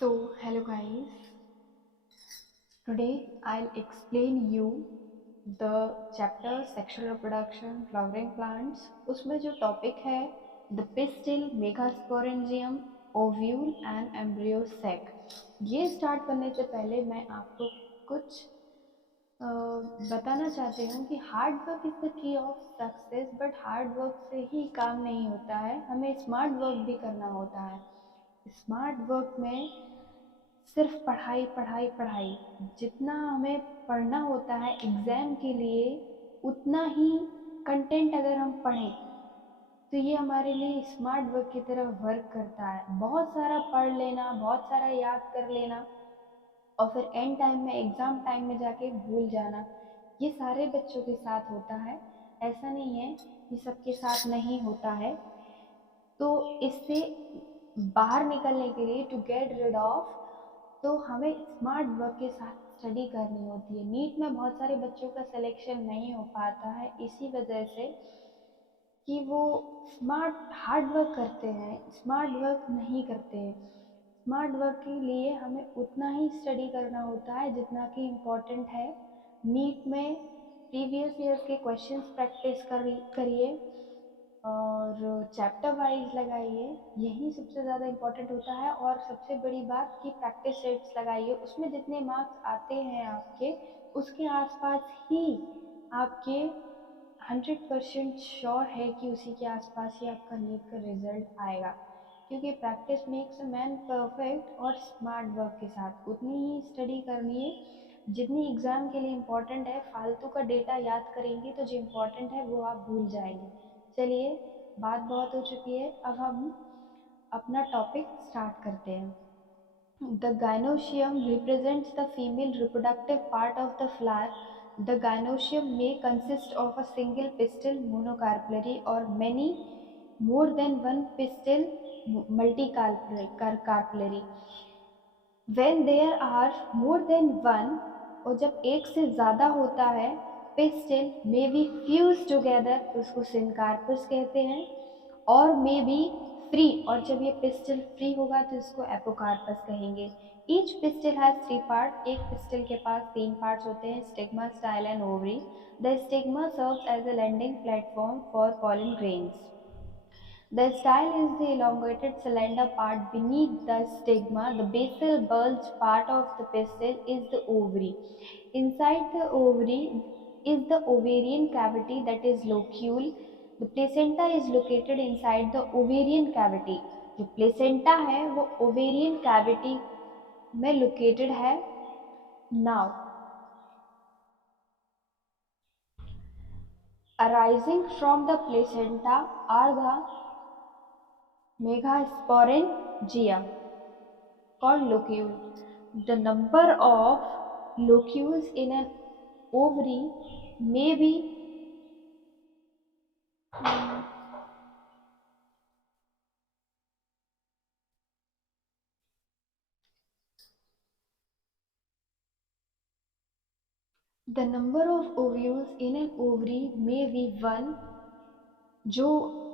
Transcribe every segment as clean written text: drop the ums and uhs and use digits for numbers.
Hello guys. Today I'll explain you the chapter sexual reproduction flowering plants. उसमें जो topic है the pistil, megasporangium, ovule and embryo sac. ये start करने से पहले मैं आपको कुछ बताना चाहती हूँ कि hard work is the key of success, but hard work से ही काम नहीं होता है, हमें स्मार्ट वर्क भी करना होता है। स्मार्ट वर्क में सिर्फ पढ़ाई पढ़ाई पढ़ाई, जितना हमें पढ़ना होता है एग्ज़ाम के लिए उतना ही कंटेंट अगर हम पढ़ें तो ये हमारे लिए स्मार्ट वर्क की तरह वर्क करता है। बहुत सारा पढ़ लेना, बहुत सारा याद कर लेना और फिर एंड टाइम में एग्ज़ाम टाइम में जाके भूल जाना, ये सारे बच्चों के साथ होता है। ऐसा नहीं है कि सबके साथ नहीं होता है। तो इससे बाहर निकलने के लिए टू गेट रिड ऑफ, तो हमें स्मार्ट वर्क के साथ स्टडी करनी होती है। नीट में बहुत सारे बच्चों का सिलेक्शन नहीं हो पाता है इसी वजह से कि वो स्मार्ट हार्ड वर्क करते हैं, स्मार्ट वर्क नहीं करते हैं। स्मार्ट वर्क के लिए हमें उतना ही स्टडी करना होता है जितना कि इम्पोर्टेंट है। नीट में प्रीवियस ईयर्स के क्वेश्चंस प्रैक्टिस करिए और चैप्टर वाइज लगाइए, यही सबसे ज़्यादा इम्पोर्टेंट होता है। और सबसे बड़ी बात कि प्रैक्टिस सेट्स लगाइए, उसमें जितने मार्क्स आते हैं आपके उसके आसपास ही आपके 100% श्योर है कि उसी के आसपास ही आपका नीट का रिजल्ट आएगा, क्योंकि practice makes a man perfect. और स्मार्ट वर्क के साथ उतनी ही स्टडी करनी है जितनी एग्ज़ाम के लिए इम्पोर्टेंट है। फालतू का डेटा याद करेंगे तो जो इम्पोर्टेंट है वो आप भूल जाएंगे। चलिए, बात बहुत हो चुकी है, अब हम अपना टॉपिक स्टार्ट करते हैं। The gynoecium represents the female reproductive part of the flower. The gynoecium may consist of a single pistil, monocarpellary, or many more than one pistil, multicarpellary. When there are more than one, और जब एक से ज़्यादा होता है, pistil may be fused together, तो उसको syncarpus कहते हैं। और मे बी फ्री, और जब ये पिस्टल फ्री होगा तो इसको एपोकार्पस कहेंगे। Each pistil has three part, एक पिस्टल के पास तीन पार्ट्स होते हैं, stigma, style and ovary. The stigma serves as a landing platform for pollen grains. The style is the elongated cylinder part beneath the stigma. The basal bulge part of the pistil is the ovary. Inside the ovary is the ovarian cavity, that is locule. The placenta is located inside the ovarian cavity. जो placenta है वो ovarian cavity में located है। Now, arising from the placenta are the megasporangia called locule. The number of locules in an ovary may be the number of ovules in an ovary may be 1। जो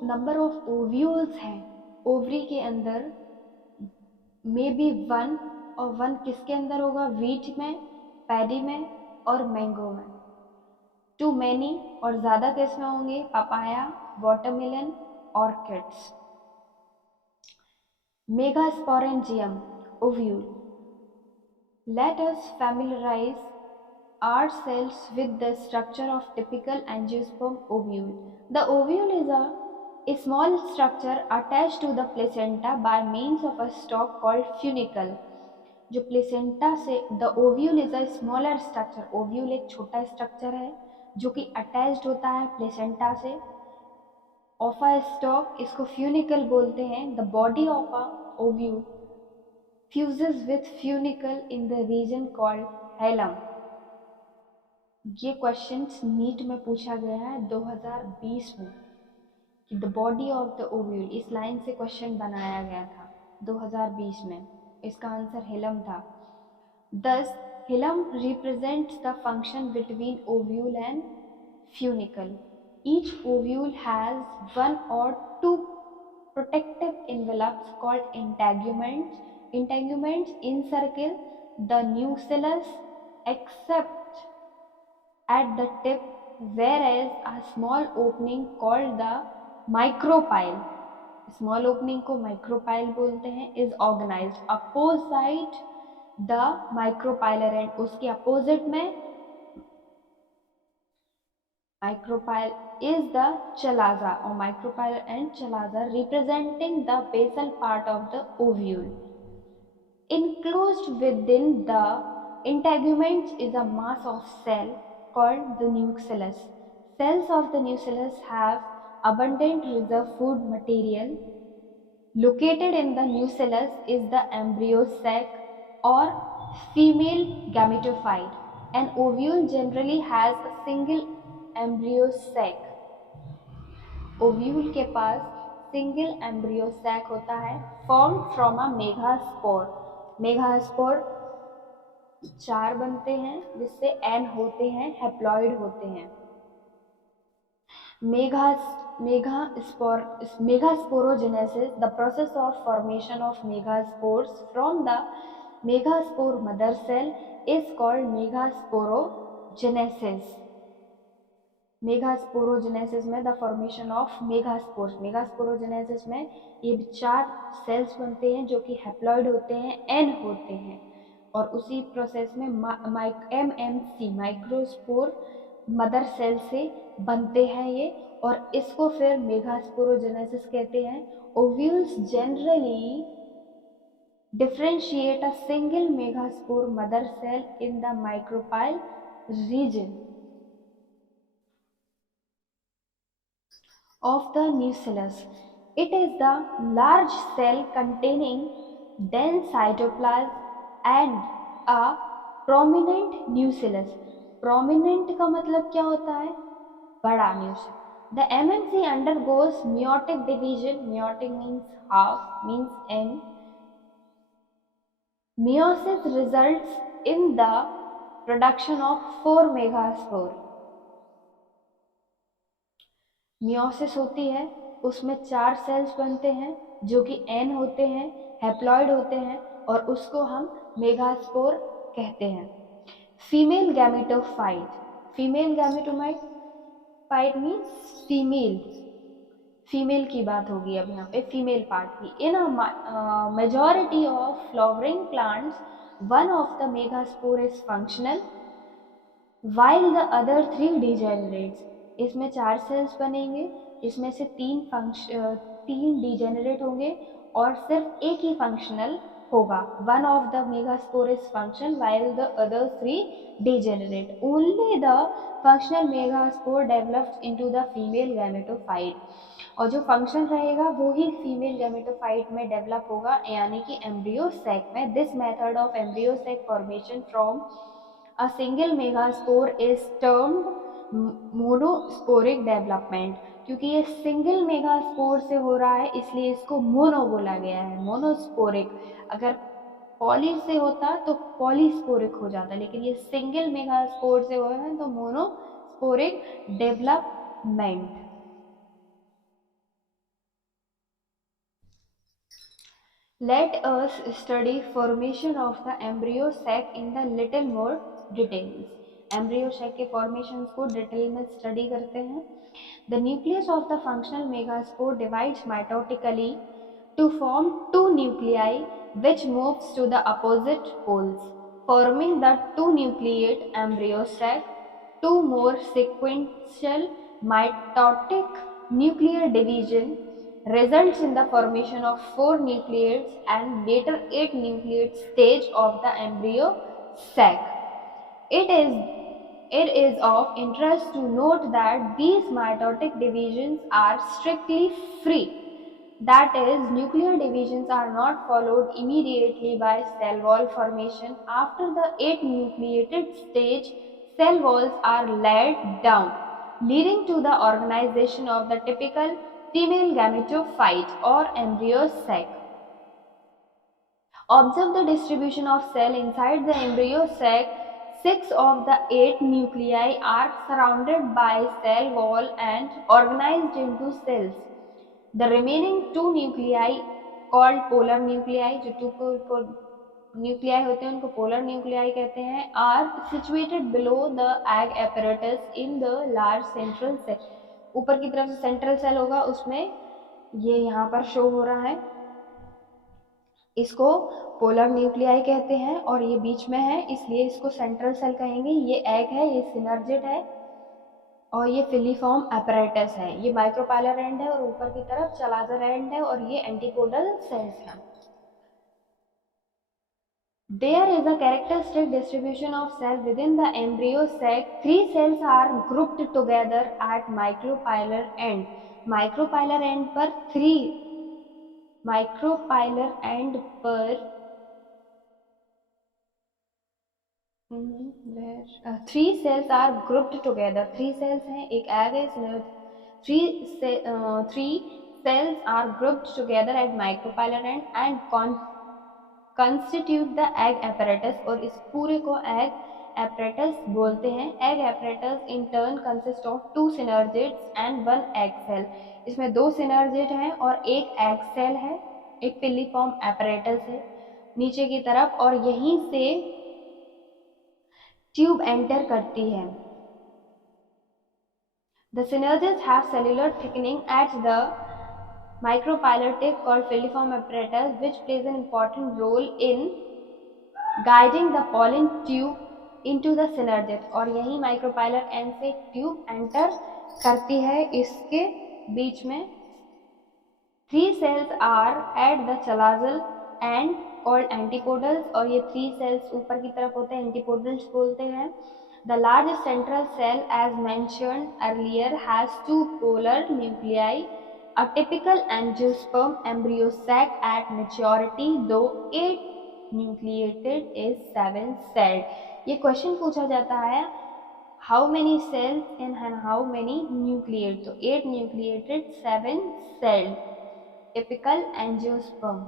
number of ovules हैं ovary के अंदर may be 1, और 1 किसके अंदर होगा? Wheat में, paddy में और मैंगो में। टू मैनी, और ज़्यादा किस में होंगे? Papaya, watermelon, orchids. Megasporangium ovule. Let us familiarize ourselves with the structure of typical angiosperm ovule. The ovule is a small structure attached to the placenta by means of a stalk called funicle. जो placenta से, the ovule is a smaller structure, ovule एक छोटा structure है जो कि attached होता है placenta से, ऑफ अ स्टॉक, इसको फ्यूनिकल बोलते हैं। The body of a ovule fuses with funicle in the region called hilum. ये क्वेश्चंस नीट में पूछा गया है 2020 में कि the body of the ovule, इस लाइन से क्वेश्चन बनाया गया था 2020 में। इसका आंसर हिलम था। Thus, hilum represents the function between ovule and funicle. Each ovule has one or two protective envelopes called integuments Integuments encircle the nucellus except at the tip, whereas a small opening called the micropyle, small opening को micropyle बोलते हैं, is organized opposite the micropylar end. उसके opposite में micropyle is the chalaza or micropylar and chalaza representing the basal part of the ovule. Enclosed within the integuments is a mass of cell called the nucellus. Cells of the nucellus have abundant reserve food material. Located in the nucellus is the embryo sac or female gametophyte. An ovule generally has a single embryo sac. Ovule के पास single embryo sac होता है, form from a megaspore. Megaspore 4 बनते हैं जिससे N होते हैं, haploid होते हैं. Megasporogenesis, the process of formation of megaspores from the megaspore mother cell is called megasporogenesis. Megasporogenesis में the formation of megaspores, megasporogenesis में ये 4 सेल्स बनते हैं जो कि हैप्लॉइड होते हैं, एन होते हैं, और उसी प्रोसेस में एमएमसी माइक्रोस्पोर मदर सेल से बनते हैं ये, और इसको फिर मेगास्पोरोजेनेसिस कहते हैं. Ovules generally differentiate a single megaspore mother cell in the micropyle region of the nucellus. It is the large cell containing dense cytoplasm and a prominent nucellus. Prominent का मतलब क्या होता है? बड़ा nucellus. The MMC undergoes meiotic division. Meiotic means half, means n. Meiosis results in the production of 4 megaspore. Meiosis होती है, उसमें 4 sales बनते हैं जो कि एन होते हैं, हैप्लॉइड होते हैं, और उसको हम मेगास्पोर कहते हैं. Female gametophyte. Female gametophyte means female की बात होगी अब यहाँ पे, फीमेल पार्ट की. In a majority of flowering plants one of the megaspore is functional while the other 3 degenerates. इसमें 4 सेल्स बनेंगे, इसमें से 3 डिजेनरेट होंगे और सिर्फ एक ही फंक्शनल होगा. One of the megaspore is functional while the other 3 degenerate. Only the functional megaspore develops into the female gametophyte. और जो फंक्शन रहेगा वो ही फीमेल गैमेटोफाइट में डेवलप होगा, यानी कि एम्ब्रियो सैक में. This method of embryo sac formation from a single megaspore is termed monosporic development. क्योंकि ये सिंगल मेगास्पोर से हो रहा है इसलिए इसको मोनो बोला गया है, मोनोस्पोरिक. अगर पॉली से होता तो पॉलीस्पोरिक हो जाता, लेकिन ये सिंगल मेगास्पोर से हो रहा है तो monosporic development. Let us study formation of the embryo sac in the little more details. Embryo sac के फॉर्मेशंस को डिटेल में स्टडी करते हैं. The nucleus of the functional megaspore divides mitotically to form 2 nuclei which moves to the opposite poles, forming the 2 nucleate embryo sac. 2 more sequential mitotic nuclear division results in the formation of 4 nucleates and later 8 nucleate stage of the embryo sac. It is of interest to note that these mitotic divisions are strictly free. That is, nuclear divisions are not followed immediately by cell wall formation. After the 8 nucleated stage, cell walls are laid down, leading to the organization of the typical female gametophyte or embryo sac. Observe the distribution of cell inside the embryo sac. 6 of the 8 nuclei are surrounded by cell wall and organized into cells. The remaining 2 nuclei called polar nuclei, जो two nuclei होते हैं उनको polar nuclei कहते हैं, are situated below the egg apparatus in the large central cell. ऊपर की तरफ से सेंट्रल सेल होगा, उसमें ये यहाँ पर शो हो रहा है, इसको पोलर न्यूक्लियाई कहते हैं और ये बीच में है इसलिए इसको सेंट्रल सेल कहेंगे। ये एग है, ये सिनर्जिड है और ये फिलीफॉर्म apparatus है। ये माइक्रोपाइलर एंड है और ऊपर की तरफ चलाजर एंड है और ये एंटीपोडल सेल्स हैं। There is a characteristic distribution of cell within the embryo sac. 3 cells are grouped together at micropylar end. Micropylar end पर 3 cells are grouped together. 3 cells हैं, एक egg है, इसमें 3 cells are grouped together at micropylar end and constitute the egg apparatus, और इस पूरे को egg apparatus बोलते हैं। Egg apparatus in turn consist of 2 synergids and 1 egg cell. इसमें 2 synergid हैं और एक egg cell है, एक filiform apparatus है नीचे की तरफ, और यहीं से ट्यूब एंटर करती है। The synergids have cellular thickening at the micropylar tip called filiform apparatus, which plays an important role in guiding the pollen tube into the synergid, और यही micropylar end से ट्यूब एंटर करती है इसके बीच में। 3 cells are at the chalazal end called antipodals, और ये 3 cells ऊपर की तरफ होते हैं, antipodals बोलते हैं। The largest central cell, as mentioned earlier, has 2 polar nuclei. A typical angiosperm embryo sac at maturity, though 8 nucleated, is 7-celled. ये क्वेश्चन पूछा जाता है how many cells and how many nucleated, तो 8 nucleated, 7-celled. Typical angiosperm.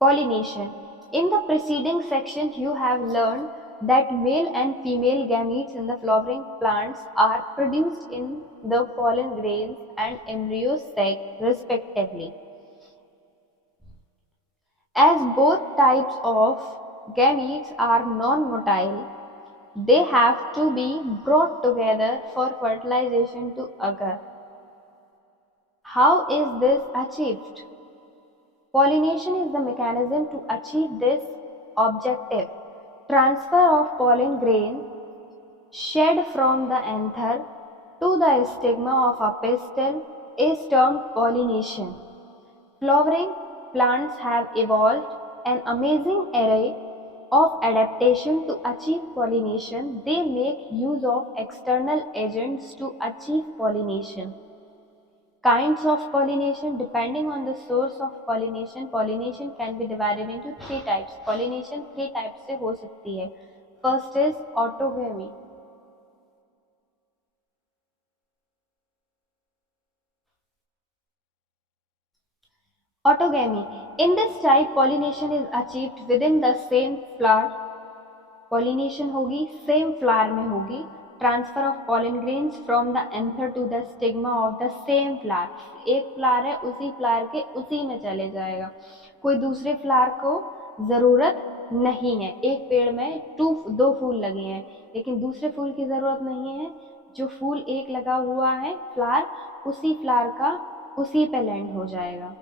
Pollination. In the preceding section, you have learned that male and female gametes in the flowering plants are produced in the pollen grains and embryo sac respectively. As both types of gametes are non-motile, they have to be brought together for fertilization to occur. How is this achieved? Pollination is the mechanism to achieve this objective. Transfer of pollen grain shed from the anther to the stigma of a pistil is termed pollination. Flowering plants have evolved an amazing array of adaptation to achieve pollination. They make use of external agents to achieve pollination. Kinds of pollination. Depending on the source of pollination, pollination can be divided into 3 types. Pollination 3 types से हो सकती है. First is autogamy. Autogamy. In this type, pollination is achieved within the same flower. Pollination होगी same flower में होगी. Transfer of pollen grains from the anther to the stigma of the same flower. एक flower है, उसी flower के उसी में चले जाएगा, कोई दूसरे फ्लावर को ज़रूरत नहीं है। एक पेड़ में 2 फूल लगे हैं लेकिन दूसरे फूल की ज़रूरत नहीं है, जो फूल एक लगा हुआ है फ्लावर, उसी फ्लावर का उसी पे लैंड हो जाएगा।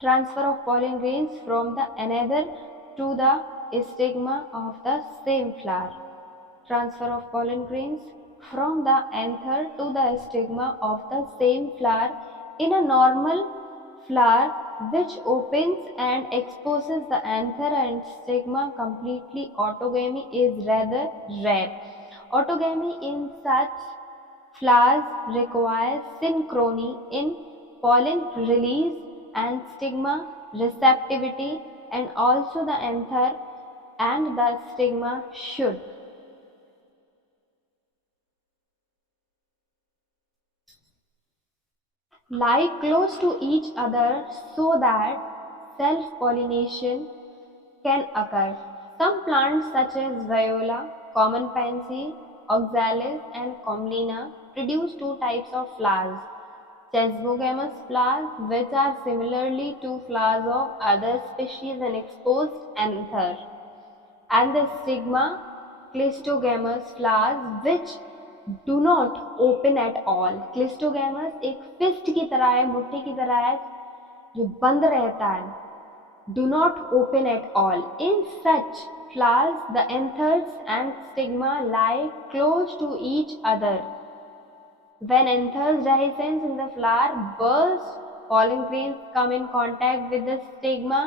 Transfer of pollen grains from the another to the stigma of the same flower. Transfer of pollen grains from the anther to the stigma of the same flower. In a normal flower which opens and exposes the anther and stigma completely, autogamy is rather rare. Autogamy in such flowers requires synchrony in pollen release and stigma receptivity, and also the anther and the stigma should lie close to each other so that self-pollination can occur. Some plants such as viola, common pansy, oxalis and commelina, produce two types of flowers. Chesmogamous flowers, which are similarly to flowers of other species and exposed anther, and the stigma clistogamous flowers which do not open at all. Clistogamous एक fist की तरह है, मुट्ठी की तरह है जो बंद रहता है. Do not open at all. In such flowers, the anthers and stigma lie close to each other. When anthers dehiscence in the flower burst, pollen grains come in contact with the stigma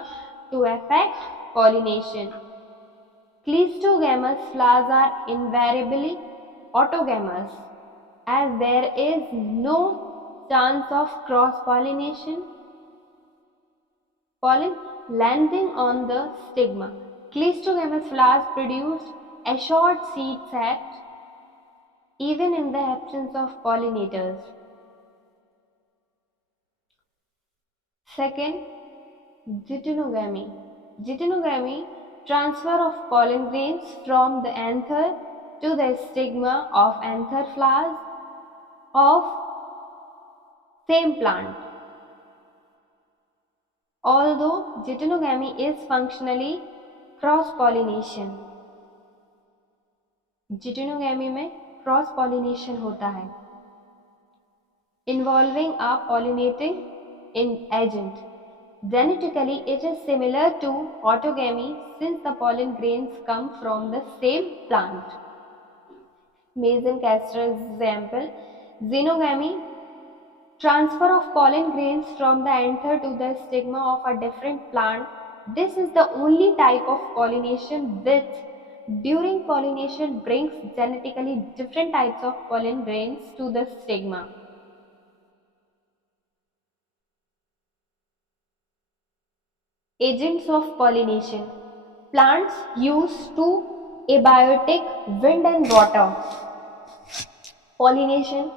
to affect pollination. Cleistogamous flowers are invariably autogamous, as there is no chance of cross-pollination. Pollen landing on the stigma. Cleistogamous flowers produce assured seed set even in the absence of pollinators. Second, geitonogamy. Geitonogamy, transfer of pollen grains from the anther to the stigma of anther flowers of same plant. Although geitonogamy is functionally cross-pollination, geitonogamy में cross pollination होता है involving a pollinating agent. Genetically, it is similar to autogamy since the pollen grains come from the same plant. Maize and castor example. Xenogamy, transfer of pollen grains from the anther to the stigma of a different plant. This is the only type of pollination which during pollination brings genetically different types of pollen grains to the stigma. Agents of pollination. Plants use two abiotic wind and water. Pollination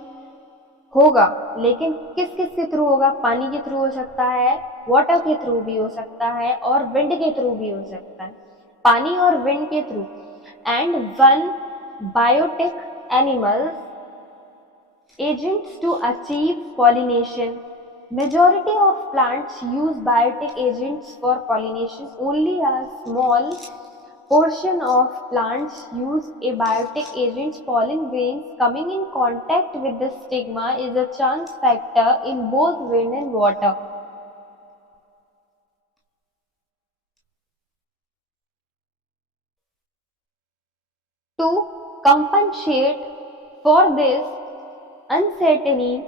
होगा, लेकिन किस किस के through होगा? पानी के through हो सकता है, वाटर के थ्रू भी हो सकता है और विंड के थ्रू भी हो सकता है. पानी और विंड के through. And one biotic animals agents to achieve pollination. Majority of plants use biotic agents for pollination. Only a small portion of plants use abiotic agents. Pollen grains coming in contact with the stigma is a chance factor in both wind and water. To compensate for this uncertainty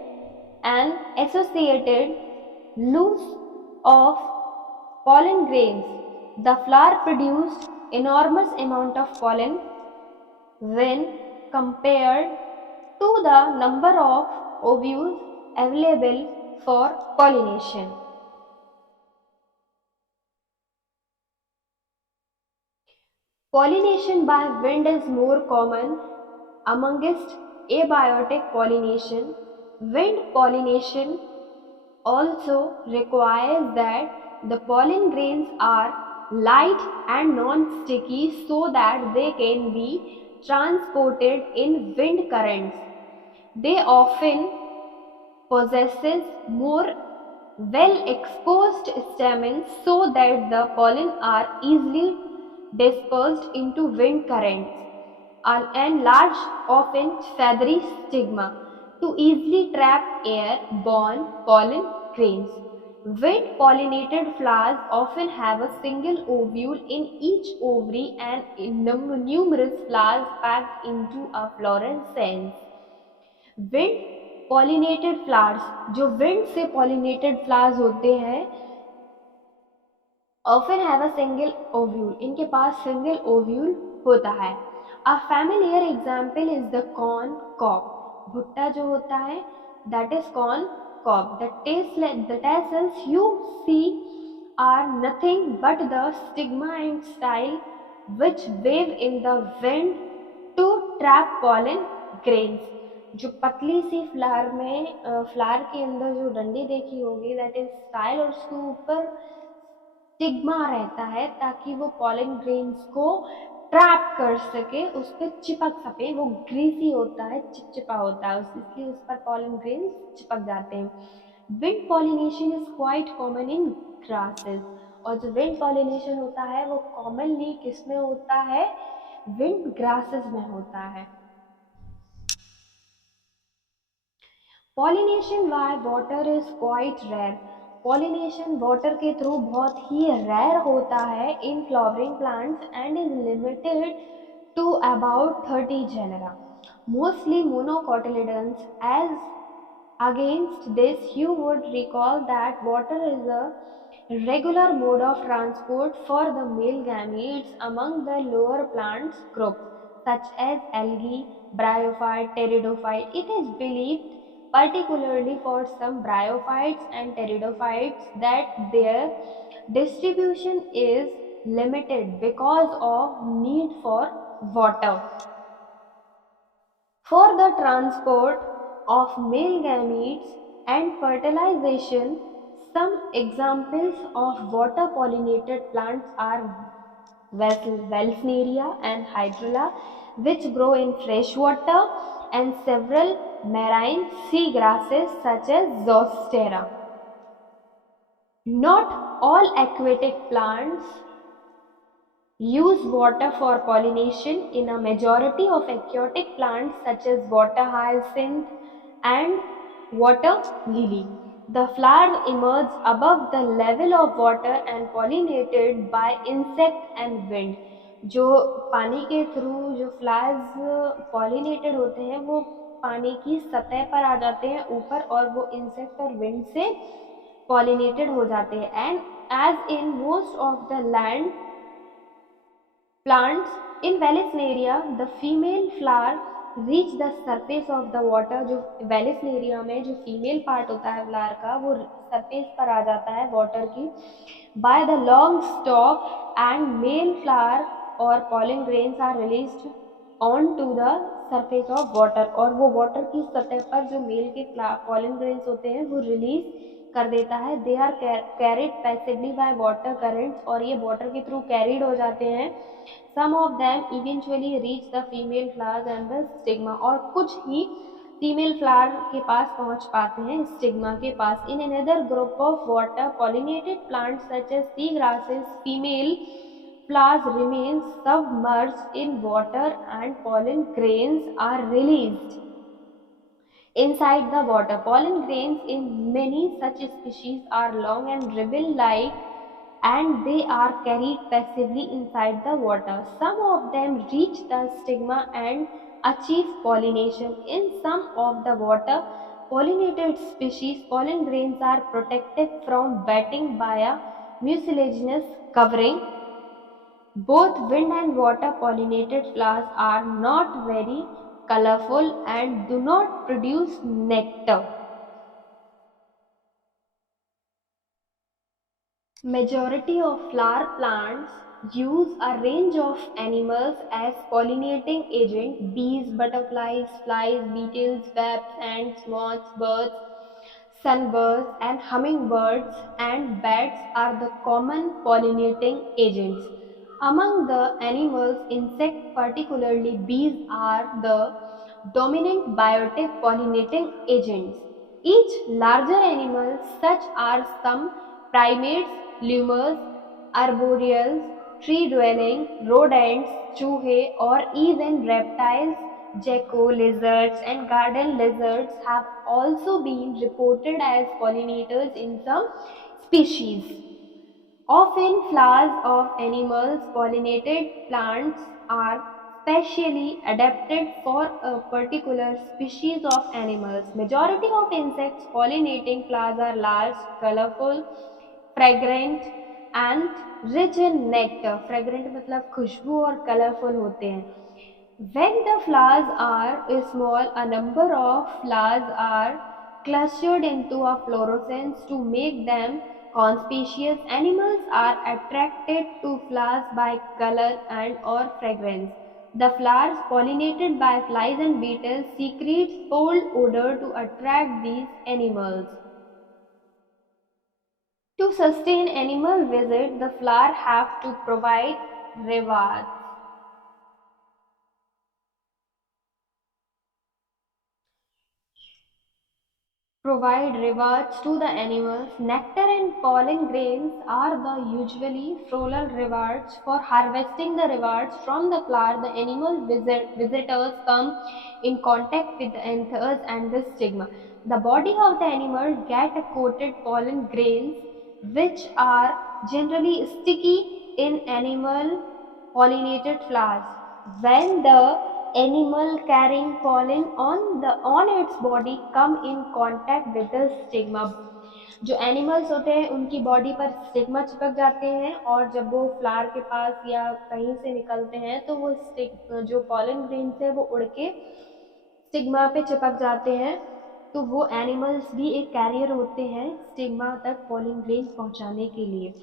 and associated loss of pollen grains, the flower produced enormous amount of pollen when compared to the number of ovules available for pollination. Pollination by wind is more common amongst abiotic pollination. Wind pollination also requires that the pollen grains are light and non-sticky so that they can be transported in wind currents. They often possesses more well-exposed stamens so that the pollen are easily dispersed into wind currents, and large, often feathery stigma to easily trap air-borne pollen grains. Wind-pollinated flowers often have a single ovule in each ovary and numerous flowers packed into a fluorescence. Wind pollinated flowers, जो wind से pollinated flowers होते हैं, often have a single ovule. इनके पास single ovule होता है. A familiar example is the corn cob. भुट्टा जो होता है, that is corn cob. The tassels you see are nothing but the stigma and style which wave in the wind to trap pollen grains. जो पतली सी flower में flower के अंदर जो डंडी देखी होगी, दैट इज स्टाइल, और उसके ऊपर स्टिग्मा रहता है ताकि वो पॉलन ग्रेन्स को ट्रैप कर सके, उस पर चिपक सके। वो ग्रीसी होता है, चिपचिपा होता है, इसलिए उस पर पॉलन ग्रेन चिपक जाते हैं। Wind pollination is quite common in grasses, और जो विंड पॉलिनेशन होता है वो कॉमनली किसमें होता है, विंड ग्रासेस में होता है। Pollination by water is quite rare, pollination water के थ्रू बहुत ही रेयर होता है in flowering plants and is limited to about 30 genera, mostly monocotyledons. As against this, you would recall that water is a regular mode of transport for the male gametes among the lower plants groups, such as algae, bryophyte, pteridophyte. It is believed, particularly for some bryophytes and pteridophytes, that their distribution is limited because of need for water. For the transport of male gametes and fertilization, some examples of water pollinated plants are Valsneria and Hydrilla, which grow in fresh water, and several marine sea grasses such as Zostera. Not all aquatic plants use water for pollination. In a majority of aquatic plants such as water hyacinth and water lily, the flowers emerge above the level of water and pollinated by insect and wind. जो पानी के through जो flowers pollinated होते हैं वो पानी की सतह पर आ जाते हैं ऊपर, और वो इंसेक्ट और विंड से पॉलिनेटेड हो जाते हैं। And as in most of the land plants in Vallisneria, the female flower reach the surface of the water। जो Vallisneria में जो फीमेल पार्ट होता है फ्लावर का वो सरफेस पर आ जाता है वाटर की, by the long stalk, and male flower or pollen grains are released onto the surface of water। और वो वाटर की सतह पर जो मेल के pollen grains होते हैं वो रिलीज कर देता है। They are carried passively by water currents, और ये वाटर के थ्रू कैरिड हो जाते हैं। Some of them eventually reach the female flowers and the stigma, और कुछ ही फीमेल फ्लावर के पास पहुंच पाते हैं स्टिग्मा के पास। इन another group of water pollinated plants such as sea grasses, female flowers remain submerged in water and pollen grains are released inside the water. Pollen grains in many such species are long and ribbon-like, and they are carried passively inside the water. Some of them reach the stigma and achieve pollination. In some of the water pollinated species, pollen grains are protected from wetting by a mucilaginous covering. Both wind and water pollinated flowers are not very colorful and do not produce nectar. Majority of flower plants use a range of animals as pollinating agent. Bees, butterflies, flies, beetles, wasps, ants, moths, birds, sunbirds, and hummingbirds and bats are the common pollinating agents. Among the animals, insects, particularly bees, are the dominant biotic pollinating agents. Each larger animal, such as some primates, lemurs, arboreals, tree-dwelling rodents, chूहे, or even reptiles, gecko, lizards, and garden lizards have also been reported as pollinators in some species. Often flowers of animals pollinated plants are specially adapted for a particular species of animals. Majority of insects pollinating flowers are large, colorful, fragrant and rich in nectar. Fragrant मतलब खुशबू और colorful होते हैं। When the flowers are small, a number of flowers are clustered into a fluorescence to make them conspicuous. Animals are attracted to flowers by color and or fragrance. The flowers pollinated by flies and beetles secrete foul odor to attract these animals. To sustain animal visit, the flower have to provide rewards. provide rewards to the animals. Nectar and pollen grains are the usually floral rewards. For harvesting the rewards from the flower, the visitors come in contact with the anthers and the stigma. The body of the animal get a coated pollen grains, which are generally sticky in animal pollinated flowers. When the animal carrying pollen on its body come in contact with the stigma, जो animals होते हैं उनकी body पर stigma चिपक जाते हैं, और जब वो फ्लावर के पास या कहीं से निकलते हैं तो वो जो पॉलन ग्रेन्स है वो उड़ के स्टिग्मा पे चिपक जाते हैं। तो वो एनिमल्स भी एक कैरियर होते हैं स्टिग्मा तक पॉलन ग्रेन पहुंचाने के लिए।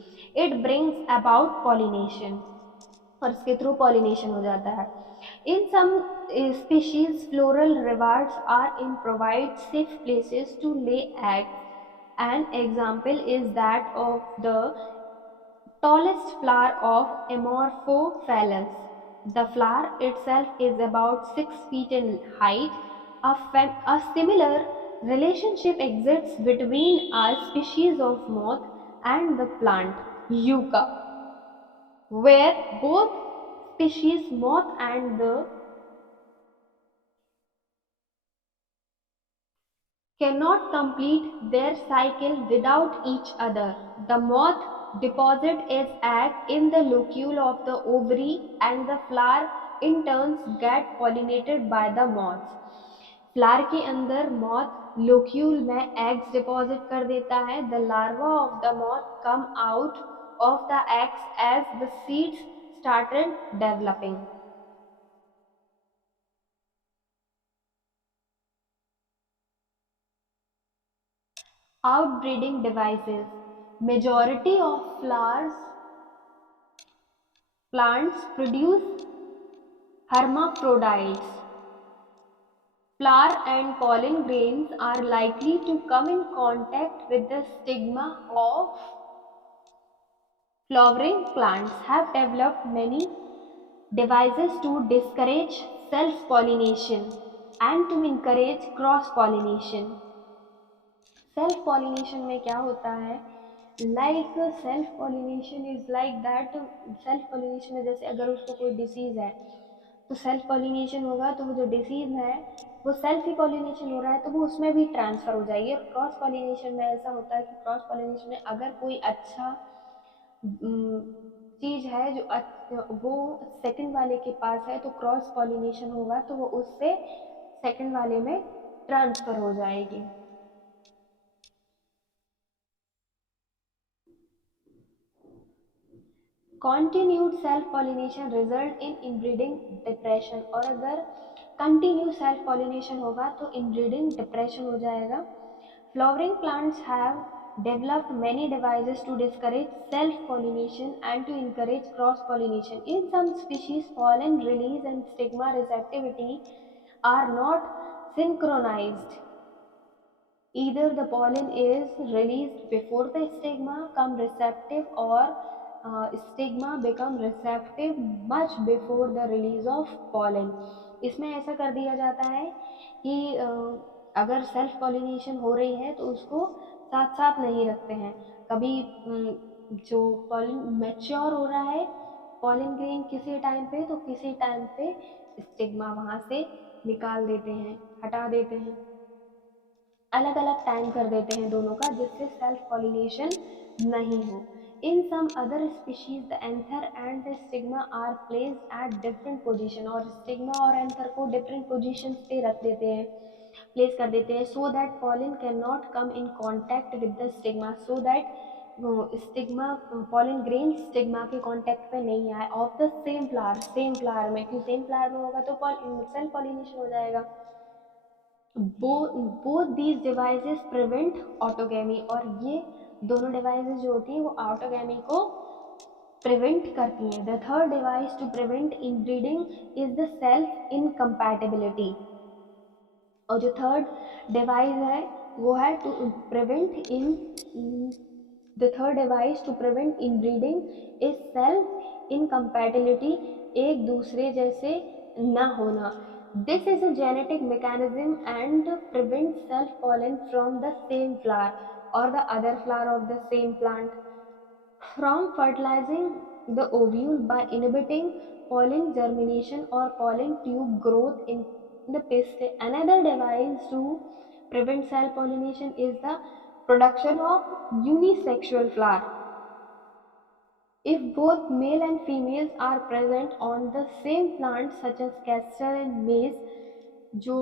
इट ब्रिंग्स अबाउट पॉलिनेशन, और इसके थ्रू पॉलिनेशन हो जाता है। In some species, floral rewards are in provide safe places to lay eggs. An example is that of the tallest flower of Amorphophallus. The flower itself is about 6 feet in height. A similar relationship exists between a species of moth and the plant Yucca, where both species moth and the cannot complete their cycle without each other. The moth deposits its egg in the locule of the ovary, and the flower in turn get pollinated by the moths. Flower के अंदर moth locule में eggs deposit कर देता है। The larva of the moth come out of the eggs as the seeds started developing. Outbreeding devices. Majority of flowers plants produce hermaphrodites. Flower and pollen grains are likely to come in contact with the stigma of flowering plants. Have developed many devices to discourage self-pollination and to encourage cross-pollination. Self pollination में क्या होता है, self pollination is like that. Self pollination में जैसे अगर उसको कोई disease है तो सेल्फ पॉलिनेशन होगा, तो वो जो डिसीज है वो सेल्फ ही पॉलिनेशन हो रहा है तो वो उसमें भी ट्रांसफर हो जाएगी। और क्रॉस पॉलिनेशन में ऐसा होता है कि क्रॉस पॉलिनेशन में अगर कोई अच्छा चीज है जो वो सेकंड वाले के पास है तो क्रॉस पॉलिनेशन होगा तो वो उससे सेकंड वाले में ट्रांसफर हो जाएगी। Continued self pollination result in inbreeding depression, और अगर कंटिन्यू सेल्फ पॉलिनेशन होगा तो इनब्रीडिंग डिप्रेशन हो जाएगा। Flowering plants have developed many devices to discourage self-pollination and to encourage cross-pollination. In some species, pollen release and stigma receptivity are not synchronized. Either the pollen is released before the stigma become receptive, or stigma become receptive much before the release of pollen. इसमें ऐसा कर दिया जाता है कि अगर self pollination हो रही है तो उसको साथ साथ नहीं रखते हैं। कभी जो पॉलन मैच्योर हो रहा है पॉलन ग्रेन किसी टाइम पे, तो किसी टाइम पे स्टिग्मा वहाँ से निकाल देते हैं, हटा देते हैं, अलग अलग टाइम कर देते हैं दोनों का, जिससे सेल्फ पॉलिनेशन नहीं हो। In some other species the anther and the stigma are placed at different position, और स्टिग्मा और एंथर को डिफरेंट पोजीशंस पे रख देते हैं, प्लेस कर देते हैं, so that pollen can not come in contact with the stigma, so that stigma pollen grain stigma के कॉन्टैक्ट पे नहीं आए ऑफ द सेम फ्लावर में, क्योंकि सेम फ्लावर में होगा तो सेल्फ पॉलिनेशन हो जाएगा। Both these devices prevent autogamy, और ये दोनों डिवाइसेस जो होती हैं वो ऑटोगेमी को प्रिवेंट करती हैं। The third device to prevent inbreeding is the self incompatibility, और जो थर्ड डिवाइस है वो है to prevent the third device to prevent inbreeding is self incompatibility, एक दूसरे जैसे न होना। This is a genetic mechanism and prevents self-pollen from the same flower or the other flower of the same plant from fertilizing the ovule by inhibiting pollen germination or pollen tube growth in the pistil. Another device to prevent cell pollination is the production of unisexual flower. If both male and females are present on the same plant such as castor and maize, जो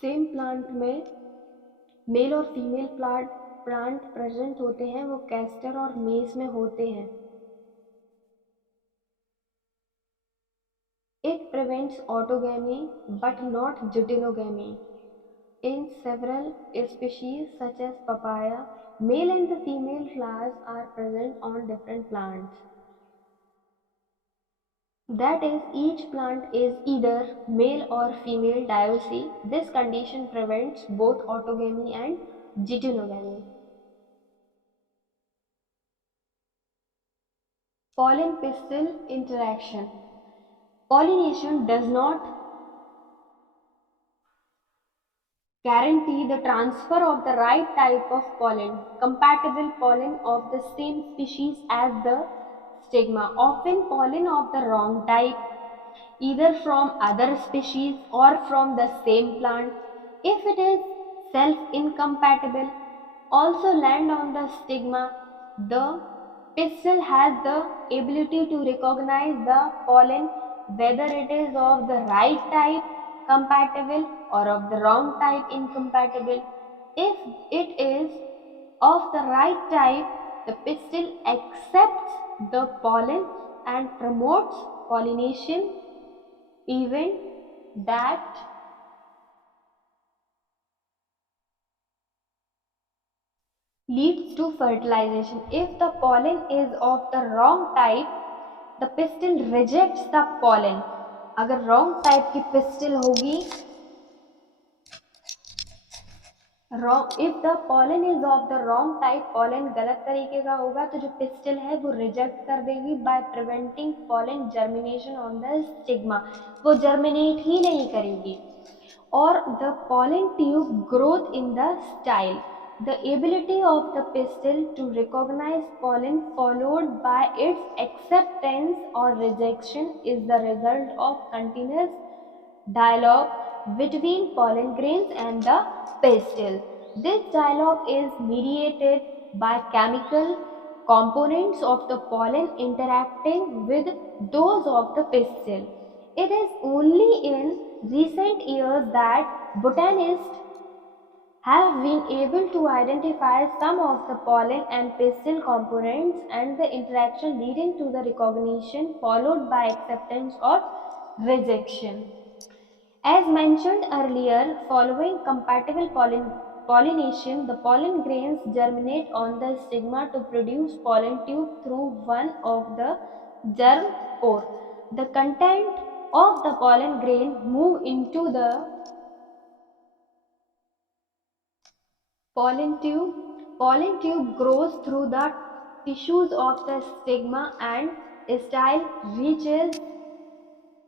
same plant में mail और female plant present होते हैं वो castor और मेज में होते हैं. It prevents autogamy but not geitonogamy. In several species such as papaya, male and the female flowers are present on different plants. That is, each plant is either male or female dioic. This condition prevents both autogamy and geitonogamy. Pollen pistil interaction. Pollination does not guarantee the transfer of the right type of pollen, compatible pollen of the same species as the stigma. Often pollen of the wrong type, either from other species or from the same plant, if it is self-incompatible, also land on the stigma. The pistil has the ability to recognize the pollen whether it is of the right type compatible or of the wrong type incompatible. If it is of the right type, the pistil accepts the pollen and promotes pollination event that leads to fertilization. If the pollen is of the wrong type, the pistil rejects the pollen. अगर wrong type की pistil होगी, if the pollen is of the wrong type, pollen गलत तरीके का होगा तो जो pistil है वो reject कर देगी by preventing pollen germination on the stigma. वो germinate ही नहीं करेगी. Or the pollen tube growth in the style. The ability of the pistil to recognize pollen followed by its acceptance or rejection is the result of continuous dialogue between pollen grains and the pistil. This dialogue is mediated by chemical components of the pollen interacting with those of the pistil. It is only in recent years that botanists have been able to identify some of the pollen and pistil components and the interaction leading to the recognition followed by acceptance or rejection. As mentioned earlier, following compatible pollination, the pollen grains germinate on the stigma to produce pollen tube through one of the germ pore. The content of the pollen grain move into the pollen tube. Pollen tube grows through the tissues of the stigma and style reaches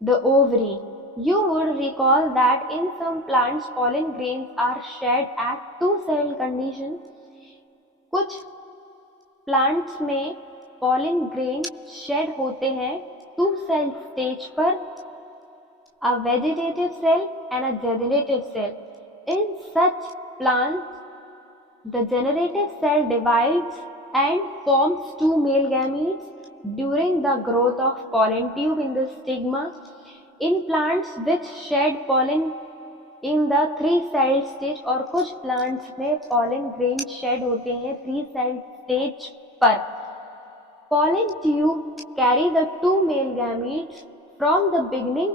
the ovary. You would recall that in some plants pollen grains are shed at two-cell condition. कुछ plants में pollen grain shed होते हैं two-cell stage पर, a vegetative cell and a generative cell. In such plants, the generative cell divides and forms two male gametes during the growth of pollen tube in the stigma. In plants which shed pollen in the three-cell stage और कुछ plants में pollen grain shed होते हैं three-cell stage पर. Pollen tube carry the two male gametes from the beginning.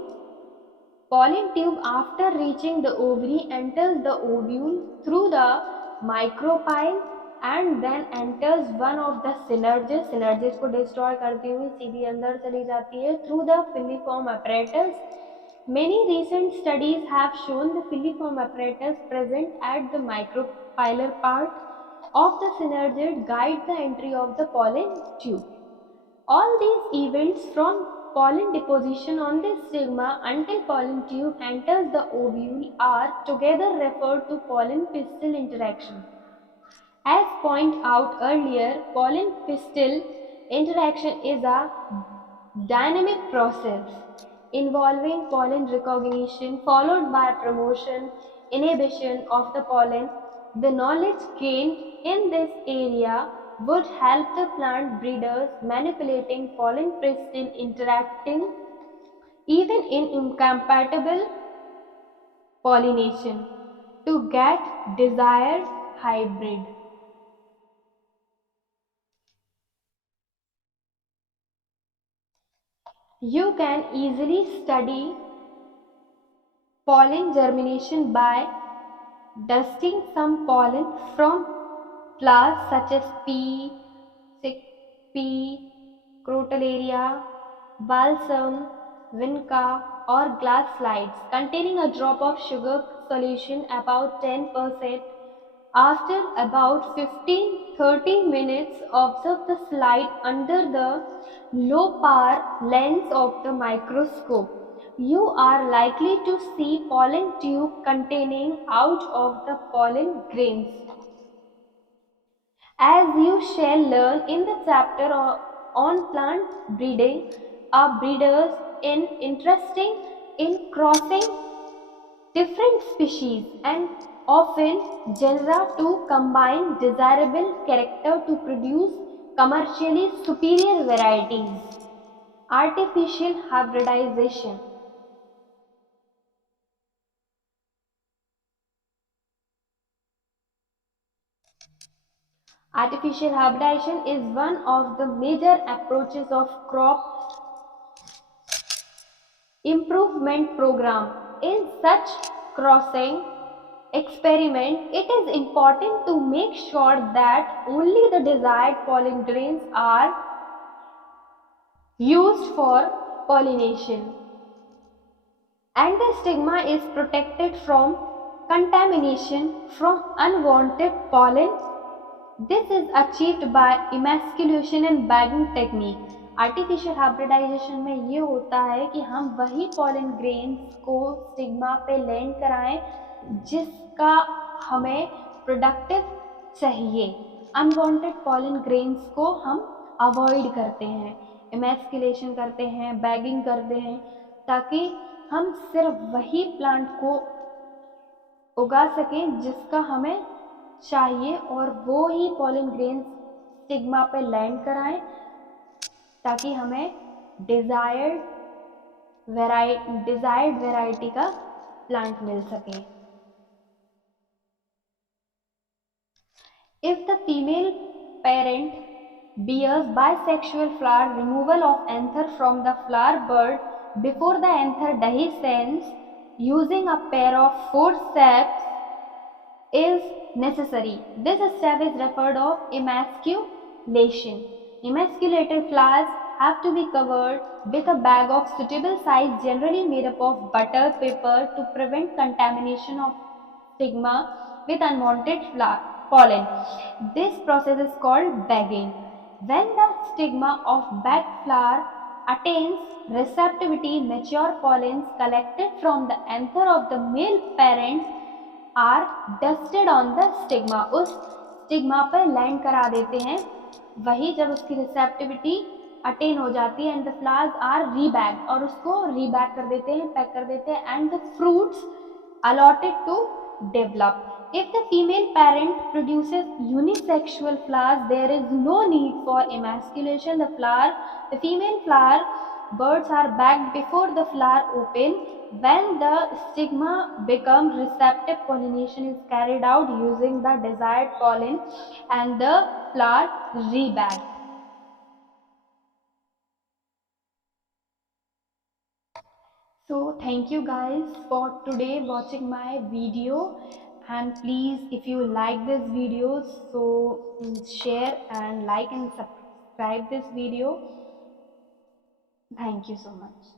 Pollen tube after reaching the ovary enters the ovule through the micropyle and then enters one of the synergids. Synergids को destroy करती हुई सीधी अंदर चली जाती है through the filiform apparatus. Many recent studies have shown the filiform apparatus present at the micropylar part of the synergid guide the entry of the pollen tube. All these events from pollen deposition on the stigma until pollen tube enters the ovule are together referred to pollen pistil interaction. As pointed out earlier, pollen pistil interaction is a dynamic process involving pollen recognition followed by promotion, inhibition of the pollen. The knowledge gained in this area would help the plant breeders manipulating pollen pistil interacting even in incompatible pollination to get desired hybrid. You can easily study pollen germination by dusting some pollen from flowers such as pea, crotalaria, balsam, vinca, or glass slides containing a drop of sugar solution about 10%. After about 15-30 minutes, observe the slide under the low power lens of the microscope. You are likely to see pollen tube containing out of the pollen grains. As you shall learn in the chapter on plant breeding, are breeders interesting in crossing different species and often genera to combine desirable character to produce commercially superior varieties. Artificial hybridization. Artificial hybridization is one of the major approaches of crop improvement program. In such crossing experiment, it is important to make sure that only the desired pollen grains are used for pollination and the stigma is protected from contamination from unwanted pollen. This is achieved by emasculation and bagging technique. Artificial hybridisation में ये होता है कि हम वही pollen grains को stigma पे land कराएं जिसका हमें प्रोडक्टिव चाहिए. अनवांटेड पॉलन ग्रेन्स को हम अवॉइड करते हैं, इमेस्कुलेशन करते हैं, बैगिंग करते हैं ताकि हम सिर्फ वही प्लांट को उगा सकें जिसका हमें चाहिए और वो ही पॉलन ग्रेन्स स्टिग्मा पे लैंड कराएं ताकि हमें डिजायर्ड वैरायटी का प्लांट मिल सके. If the female parent bears bisexual flower, removal of anther from the flower bud before the anther dehiscence using a pair of forceps is necessary. This step is referred of emasculation. Emasculated flowers have to be covered with a bag of suitable size, generally made up of butter paper, to prevent contamination of stigma with unwanted pollen. This process is called bagging. When the stigma of bagged flower attains receptivity, mature pollens collected from the anther of the male parent are dusted on the stigma. उस stigma पर land करा देते हैं. वही जब उसकी receptivity attain हो जाती है and the flowers are rebag और उसको रीबैग कर देते हैं, पैक कर देते हैं and the fruits allotted to develop. If the female parent produces unisexual flowers, there is no need for emasculation. The female flower birds are bagged before the flower open. When the stigma becomes receptive, pollination is carried out using the desired pollen and the flower rebagged. So thank you guys for today watching my video, and please if you like this video, so share and like and subscribe this video. Thank you so much.